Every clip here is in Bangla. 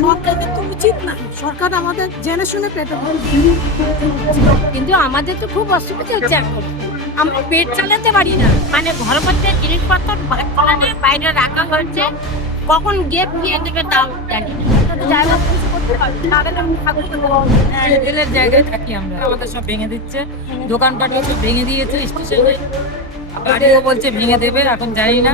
সরকারের তো উচিত না, সরকার আমাদের জেনে শুনে পেটে কিন্তু আমাদের তো খুব অসুবিধা হচ্ছে এখন। আমরা পেট চালাতে পারি না, মানে ঘর মধ্যে জিনিসপত্র বাইরে রাখা হয়েছে, কখন গেট দিয়ে দেবে তাও জানি না। জায়গা কিছু করতে পারবে না, তাহলে আমি ঠাকুরকে বলবো। রেলের জায়গায় থাকি আমরা, আমাদের সব ভেঙে দিচ্ছে, দোকানপাটও সব ভেঙে দিয়েছে স্টেশনে, বাড়িও বলছে ভেঙে দেবে, এখন জানি না।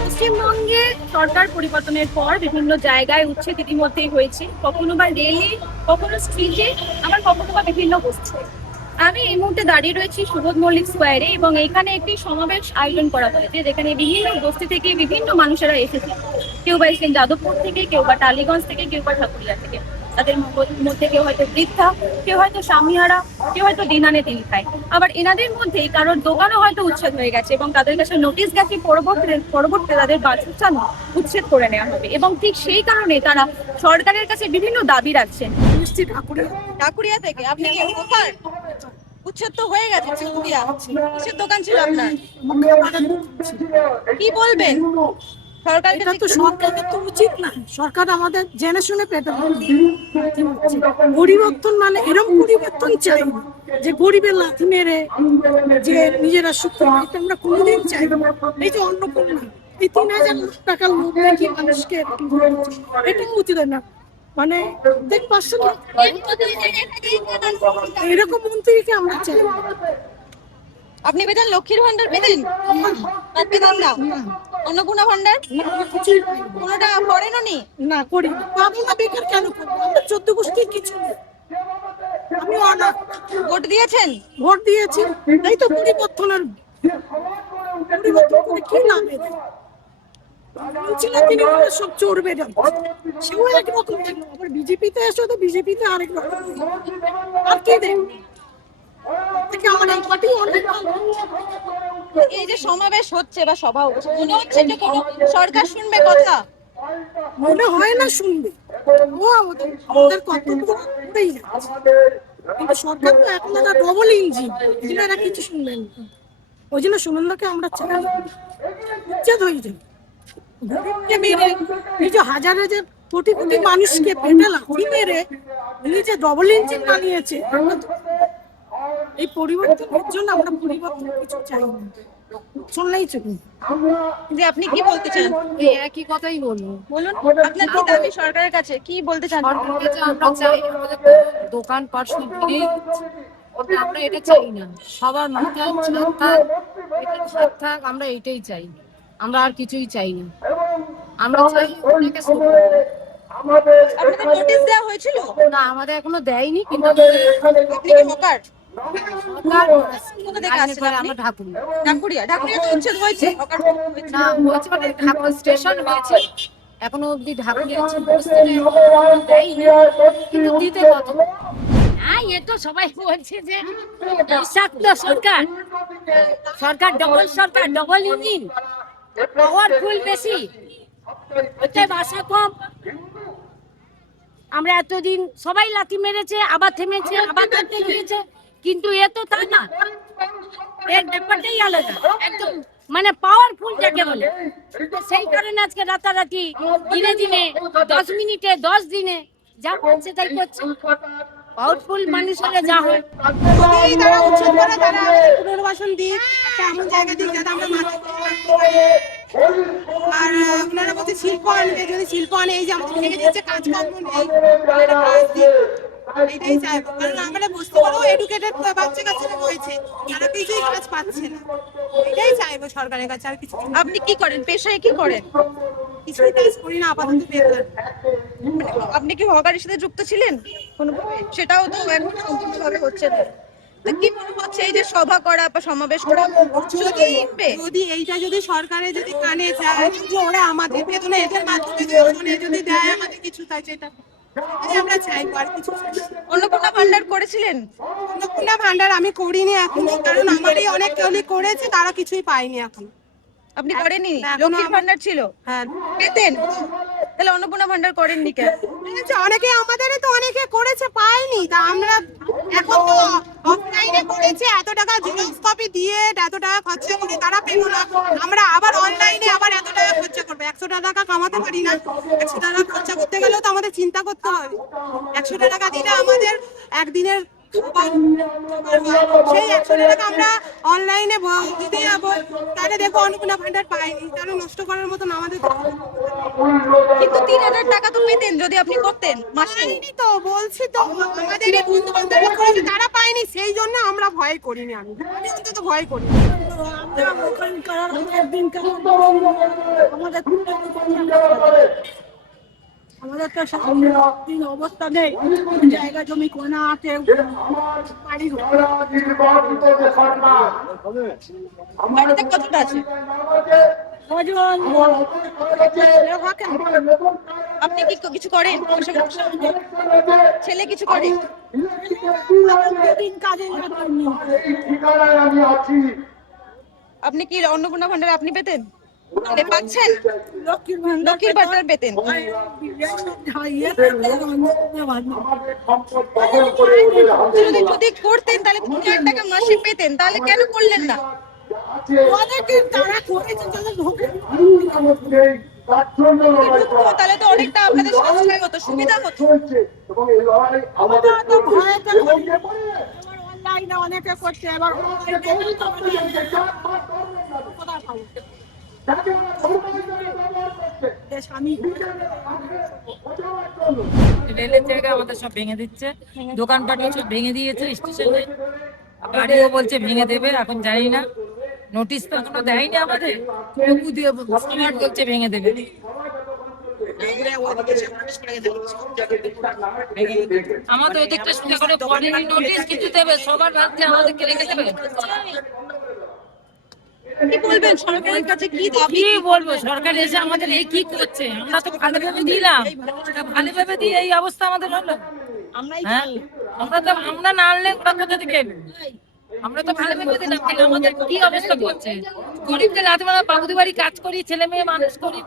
পশ্চিমবঙ্গে সরকার পরিবর্তনের পর বিভিন্ন জায়গায় উচ্ছেদ ইতিমধ্যেই হয়েছে, কখনো বা রেলে, কখনো স্ট্রিটে, আবার কখনো বা বিভিন্ন গোষ্ঠীতে। আমি এই মুহূর্তে দাঁড়িয়ে রয়েছি সুবোধ মল্লিক স্কোয়ারে, এবং এখানে একটি সমাবেশ আয়োজন করা হয়েছে, যেখানে বিভিন্ন গোষ্ঠী থেকে বিভিন্ন মানুষেরা এসেছে। কেউ বা এসেছেন যাদবপুর থেকে, কেউ বা টালিগঞ্জ থেকে, কেউ বা ঠাকুরিয়া থেকে। তাদের মধ্যে কেউ হয়তো বৃদ্ধা, কেউ হয়তো স্বামীহারা, কেউ হয়তো দিনানে তিনি খায়। আবার এনাদের মধ্যেই কারোর দোকানও হয়তো উচ্ছেদ হয়ে গেছে, এবং তাদের কাছে নোটিশ গেছে পরবর্তীতে তাদের বাসস্থান উচ্ছেদ করে নেওয়া হবে। এবং ঠিক সেই কারণে তারা সরকারের কাছে বিভিন্ন দাবি রাখছেন। ঠাকুরিয়া থেকে আপনি কি ওপার? উচ্ছেদ তো হয়ে গেছে, ঠাকুরিয়া কিসের দোকান ছিল আপনার? কি বলবেন? এটা তো সরকারের তো উচিত না, সরকার আমাদের জেনে শুনে পেটে পরিবর্তন, মানে এরকম পরিবর্তন চাই না যে গরিবের লাথি মেরে যে নিজেরা সুখ পায়, এটা আমরা কোনোদিন চাই না। এই যে অন্নপূর্ণা, এই 3,000 টাকার লোক নাকি মানুষকে এটা উচিত না, মানে পাচ্ছেন এরকম মন্ত্রীকে আমরা চাই। আপনি পেতেন লক্ষ্মীর ভান্ডার, পেতেন পেতেন না? অন্নপূর্ণা ভান্ডার কোনোটা করেন উনি? না করি পাবো না, বেকার কেন করবো? আমরা 14 গোষ্ঠীর কিছু নেই। আমি অনাথ। ভোট দিয়েছেন? ভোট দিয়েছি, এই তো পরিবর্তন করে কি লাভ এদের? ছিল তিনি বলে সব চড়বে যাচ্ছে, সেও একরকম দেখবো, আবার বিজেপিতে এসে তো বিজেপিতে আরেক রকম, আর কি দেখবো? থেকে আমার এই পার্টি অনেক ভালো। এই যে সমাবেশ হচ্ছে বা সভা হচ্ছে, মনে হচ্ছে যে কোনো সরকার শুনবে কথা? মনে হয় না শুনবে, ও আমাদের কর্তব্য করেই যাচ্ছে, কিন্তু সরকার তো এখন একটা ডবল ইঞ্জিন, এরা কিছু শুনবেন না। ওই জন্য সুনন্দাকে আমরা চাই উচ্ছেদ হয়ে যাবে। গরিবকে মেরে, এই যে হাজার হাজার কোটি কোটি মানুষকে পেটে লাথি মেরে নিজে ডবল ইঞ্জিন বানিয়েছে। এই পরিবর্তনের জন্য আমরা পরিবর্তন কিছু চাই না, শুনলেই চলুন। যে আপনি কি বলতে চান? এই একই কথাই বলবো। বলুন, আপনার কি দাবি সরকারের কাছে, কি বলতে চান? সরকারের কাছে আমরা চাই আমাদের দোকানপাট সব ভেঙেই দিচ্ছে, আমরা এটা চাই না। সবার মাথায় ছাদ থাক, পেটে ভাত থাক, আমরা এটাই চাই, আমরা আর কিছুই চাই না। আমরা চাই ওনাকে আপনাদের নোটিশ দেওয়া হয়েছিল? না, আমাদের এখনো দেয়নি, কিন্তু আপনি কি হকার? কোথা থেকে আসছেন আপনি? আমরা ঠাকুরিয়া। ঠাকুরিয়া তো উচ্ছেদ হয়েছে, হকার হয়েছে। না হয়েছে, মানে ঠাকুর স্টেশন হয়েছে, এখনো অব্দি ঠাকুরিয়া দেয়নি, কিন্তু দিতে কত। হ্যাঁ, এ তো সবাই বলছে যে বিষাক্ত সরকার, ডবল ইঞ্জিন, পাওয়ারফুল বেশি, অতএব আশা কম। আমরা এতদিন সবাই লাথি মেরেছে, আবার থেমেছে, আবার করতে গিয়েছে, কিন্তু এ তো তা না, এর ব্যাপারটাই আলাদা একদম, মানে পাওয়ারফুল যাকে বলে। সেই কারণে আজকে রাতারাতি দিনে দিনে 10 মিনিটে 10 দিনে যা করছে তাই করছে। পাওয়ারফুল মানুষ হলে যা হয়, তারা উচ্ছেদ করে, তারা পুনর্বাসন দিক, এমন জায়গা দিক যাতে আমরা মাথা করতে পারি। আর ওনারা বলছে শিল্প আনবে, যদি শিল্প আনে, এই যে আমাদের ভেঙে দিচ্ছে কাজকর্ম নেই, কাজ দিক, এটাই চাইবো। কারণ আমরা বুঝতে পারবো এডুকেটেড বাচ্চা কাচ্চারা রয়েছে, তারা কিছুই কাজ পাচ্ছে না, এটাই চাইবো সরকারের কাছে, আর কিছু। আপনি কি করেন, পেশায় কি করেন? কিছুই কাজ করি না, আপাতত বেকার। আপনি কি হকারের সাথে যুক্ত ছিলেন কোনোভাবে? সেটাও তো এখন সম্পূর্ণভাবে হচ্ছে না। তো কি মনে হচ্ছে এই যে সভা করা বা সমাবেশ করা যদি এইটা যদি সরকারে যদি কানে যায়, যে ওরা আমাদের বেতনে এদের মাধ্যমে যদি দেয় আমাদের কিছু, তাই সেটা আমরা চাইবো, আর কিছু। অন্নপূর্ণা ভান্ডার করেছিলেন? অন্নপূর্ণা ভান্ডার আমি করিনি এখনো, কারণ আমারই অনেক কেউ করেছে, তারা কিছুই পায়নি এখন। আপনি করেননি? লক্ষ্মীর ভান্ডার ছিল? হ্যাঁ, পেতেন? তাহলে অন্নপূর্ণা ভান্ডার করেননি কেন? পেয়েছে অনেকে, আমাদের তো অনেকে করেছে পায়নি, তা আমরা এখন তো অফলাইনে করেছে, এত টাকা জেরক্স কপি দিয়ে এত টাকা খরচা করে তারা পেল না, আমরা আবার অনলাইনে আবার এত টাকা খরচা করবো। 100 টাকা কামাতে পারি না, 100 টাকা খরচা করতে গেলেও তো আমাদের চিন্তা করতে হবে। 100 টাকা দিলে আমাদের একদিনের খাবার হয়। সেই 100 টাকা আমরা অনলাইনে দিতে যাবো, তাহলে দেখো অন্নপূর্ণা ভান্ডার পাইনি, তাহলে নষ্ট করার মতন আমাদের কিন্তু 3000 টাকা তো পেতেন যদি আপনি করতেন মাসে। পাইনি তো, বলছি তো আমাদের এই বন্ধু বান্ধবরা করেছে তারা পায়নি, সেই জন্য আমরা ভয় করিনি। আমি অন্তত ভয় করি আমরা ওখানকার একদিনকার আমাদের আমাদের তো সারাদিন অবস্থা নেই, জায়গা জমি কোনা আছে, বাড়ি বাড়িতে কতটা আছে? ওজন আপনি কি কিছু করেন? ছেলে কিছু করে? দিন কাজে লাগানো। আপনি কি অন্নপূর্ণা ভান্ডার আপনি পেতেন? মানে পাচ্ছেন? লক্ষ্মীর ভান্ডার লক্ষ্মীর ভান্ডার পেতেন? যদি করতেন তাহলে 3000 টাকা মাসে পেতেন, তাহলে কেন করলেন না? তারা করেছে তাদের ঢোকে তাহলে তো অনেকটা আপনাদের সাশ্রয় হতো, সুবিধা হতো। অনলাইনে অনেকে করছে, এবার স্বামী রেলের জায়গা আমাদের সব ভেঙে দিচ্ছে, দোকানপাটও সব ভেঙে দিয়েছে স্টেশনে, বাড়িও বলছে ভেঙে দেবে, এখন জানি না, নোটিশ তো এখনো দেয়নি আমাদের, তবু দিয়ে সবার বলছে ভেঙে দেবে। আমাদের ওদিকটা এখনো পড়েনি নোটিশ, কিছু দেবে, সবার ভাবছে আমাদেরকে রেখে দেবে। কি বলবেন সরকারের কাছে কি দাবি? কি বলবো, সরকার এসে আমাদের এই কি করছে? আমরা তো ভালোভাবে দিলাম, ভালোভাবে দিয়ে এই অবস্থা আমাদের হলো। হ্যাঁ, আমরা না আনলে ওরা কোথা থেকে এলো? আমরা তো ভালোভাবে দিলাম, কিন্তু আমাদের কি অবস্থা করছে? গরিবদের রাতে বেলা বাবুদি বাড়ি কাজ করি, ছেলে মেয়ে মানুষ করি,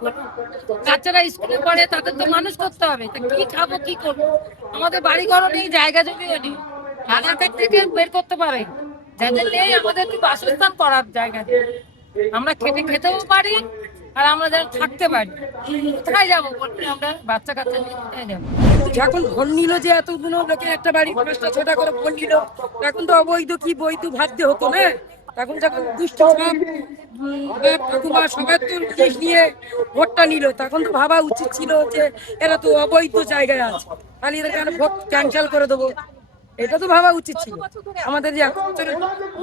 বাচ্চারা স্কুলে পড়ে, তাদের তো মানুষ করতে হবে, তা কি খাবো কি করবো? আমাদের বাড়ি ঘরও নেই, জায়গা জমিও নেই, আধার কার্ড থেকে বের করতে পারে, যাদের নেই আমাদের কি বাসস্থান করার জায়গা নেই, আমরা খেটে খেতেও পারি আর আমরা যেন থাকতে পারি। কোথায় যাবো বলতে, আমরা বাচ্চা কাচ্চা নিয়ে কোথায় যাবো? যখন ভোট নিল যে এতগুলো লোকের একটা বাড়ি 5টা 6টা করে ভোট নিল, তখন তো অবৈধ কি বৈধ ভাবতে হতো না। তখন যখন দুষ্ট সব ঠাকুমা সবাই তো জিনিস নিয়ে ভোটটা নিল, তখন তো ভাবা উচিত ছিল যে এরা তো অবৈধ জায়গায় আছে, তাহলে এদের কারণে ভোট ক্যান্সেল করে দেবো, এটা তো ভাবা উচিত ছিল আমাদের। যে এখন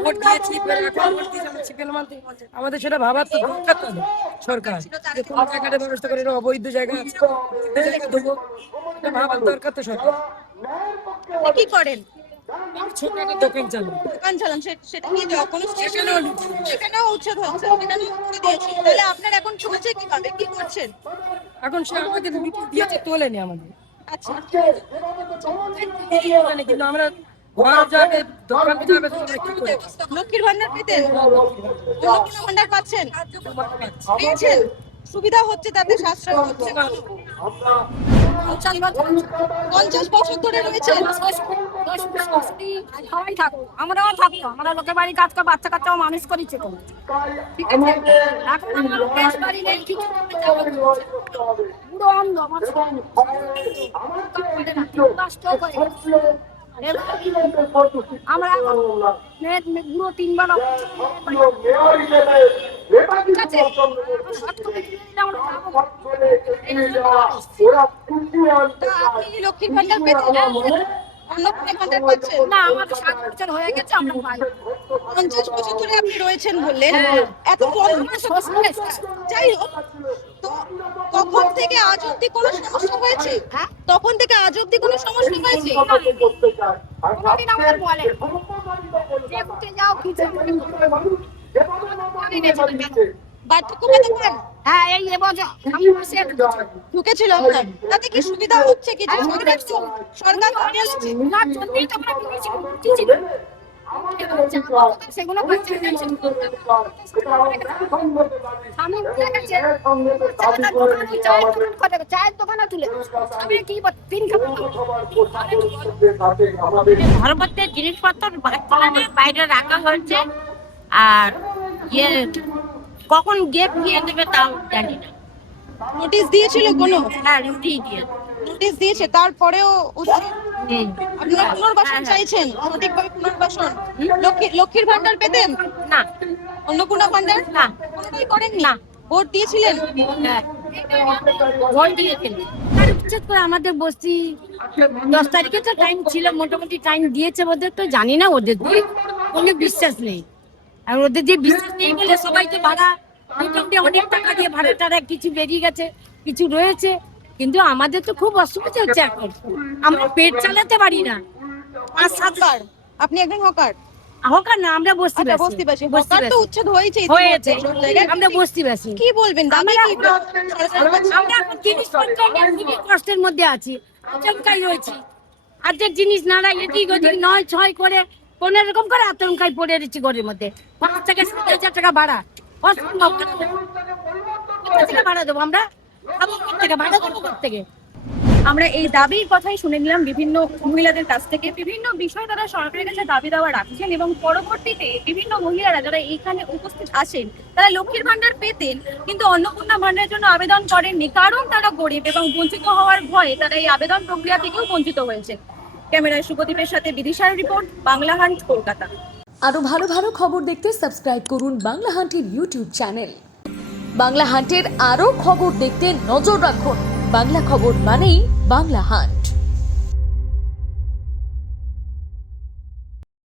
ভোট দিয়েছি, এখন ভোট দিয়েছি, আমাদের সেটা ভাবার তো দরকার তো সরকার, যে কোন জায়গাটা ব্যবস্থা করে এটা অবৈধ জায়গা আছে, অবৈধ জায়গা দেবো, এটা ভাবার দরকার তো সরকার। আপনি কি করেন? ছোট একটা দোকান চালু। দোকান চালান, সেটা কি কোনো সেখানেও উচ্ছেদ হচ্ছে, সেখানেও করে দিয়েছে, তাহলে আপনার এখন চলছে কিভাবে, কি করছেন? এখন সে আমাকে নোটিশ দিয়েছে, তোলেনি আমাদের, আচ্ছা, কিন্তু আমরা ঘর যাবে দোকান যাবে তো আমরা কি করে? লক্ষ্মীর ভান্ডার পেতেন? অন্নপূর্ণা ভান্ডার পাচ্ছেন? পেয়েছেন? সুবিধা হচ্ছে, তাতে সাশ্রয় হচ্ছে? 50 বছর ধরে রয়েছে। সবাই থাকো, আমরাও থাকতো, আমরা লোকের বাড়ি কাজ করে বাচ্চা কাচ্চাও মানুষ করেছে তো, ঠিক আছে? এখন আমার দেশ বাড়ি নেই, কিছু করতে যাবো না। পুরো অন্ধ, আমার নষ্ট হয়ে গেছে। আমরা পুরো 3 বার ঠিক আছে, আমরা খাবো। তা আপনি লক্ষ্মীর ভান্ডার পেতেন? অন্নপূর্ণা ভান্ডার পাচ্ছেন? না, আমাদের 7 বছর হয়ে গেছে, আমরা পাই। 50 বছর ধরে আপনি রয়েছেন বললেন, এত বড় যাই হোক, তো তখন থেকে আজ অব্দি কোনো সমস্যা হয়েছে? তখন থেকে আজ অব্দি কোনো সমস্যা হয়েছে? কোনোদিন আমাদের বলে যে কোথায় যাও কিছু বার্ধক্য ভাতা পান? হ্যাঁ, এই এবছর ঢুকেছিল আপনার, তাতে কি সুবিধা হচ্ছে কিছু? সরকার তো বলেছে। না, জন্যই তো আমরা কিনেছি, কিনেছি না। সেগুলো পাচ্ছে না, টেনশন করতে হবে। সামনে উঠে গেছে, চায়ের দোকানে তুলে আমি কি তিন ঘরপত্রে জিনিসপত্র বাইরে রাখা হয়েছে। আর ইয়ে কখন গেট দিয়ে দেবে তাও জানি না। নোটিশ দিয়েছিল কোনো? হ্যাঁ, রুটি দিয়ে। নোটিশ দিয়েছে, তারপরেও হুম। আপনারা পুনর্বাসন চাইছেন, সঠিকভাবে পুনর্বাসন। লক্ষ্মীর ভান্ডার পেতেন? না, অন্নপূর্ণা ভান্ডার না। কোনোটাই করেননি? না। ভোট দিয়েছিলেন? হ্যাঁ, ভোট দিয়েছেন। আর উচ্ছেদ করে আমাদের বস্তি 10 তারিখে তো টাইম ছিল, মোটামুটি টাইম দিয়েছে ওদের, তো জানি না ওদের দিয়ে কোনো বিশ্বাস নেই। আর ওদের যে বিশ্বাস নেই বলে সবাই তো ভাড়া মোটামুটি অনেক টাকা দিয়ে ভাড়া টাড়া কিছু বেরিয়ে গেছে, কিছু রয়েছে। কিন্তু আমাদের তো খুব অসুবিধা হচ্ছে এখন, আমরা পেট চালাতে পারি না। আর হকার, আপনি একজন হকার? হকার না, আমরা বস্তি আচ্ছা, বাসী। বস্তিবাসী। হকার তো উচ্ছেদ হয়েছে হয়েছে, ইতিমধ্যে সব জায়গায়। আমরা বস্তি বাসী। কি বলবেন, দাবি কি? আমরা এখন জিনিসপত্র নিয়ে খুবই কষ্টের মধ্যে আছি, আচমকাই রয়েছি। অর্ধেক জিনিস নাড়া এদিক ওদিক 9-6 করে কোন রকম করে আতঙ্কায় পড়ে রয়েছি ঘরের মধ্যে। 5 থেকে 7,000 টাকা ভাড়া, অসম্ভব। কোথা থেকে ভাড়া দেবো আমরা? খাবো কোথেকে? ভাড়া দেবো কোথেকে? আমরা এই দাবির কথাই শুনে নিলাম বিভিন্ন মহিলাদের কাছ থেকে। বিভিন্ন বিষয় তারা সরকারের কাছে দাবি দেওয়া রাখছেন এবং পরবর্তীতে বিভিন্ন মহিলারা যারা এখানে উপস্থিত আছেন তারা লক্ষ্মীর ভান্ডার পেতেন, কিন্তু অন্নপূর্ণা ভান্ডারের জন্য আবেদন করেননি, কারণ তারা গরিব এবং বঞ্চিত হওয়ার ভয়ে তারা এই আবেদন প্রক্রিয়া থেকেও বঞ্চিত হয়েছেন। ক্যামেরায় শুভদীপের সাথে বিদিশার রিপোর্ট, বাংলা হান্ট, কলকাতা। আরো ভালো ভালো খবর দেখতে সাবস্ক্রাইব করুন বাংলা হান্টের ইউটিউব চ্যানেল। বাংলা হান্টের আরো খবর দেখতে নজর রাখুন। বাংলা খবর মানেই বাংলা হান্ট।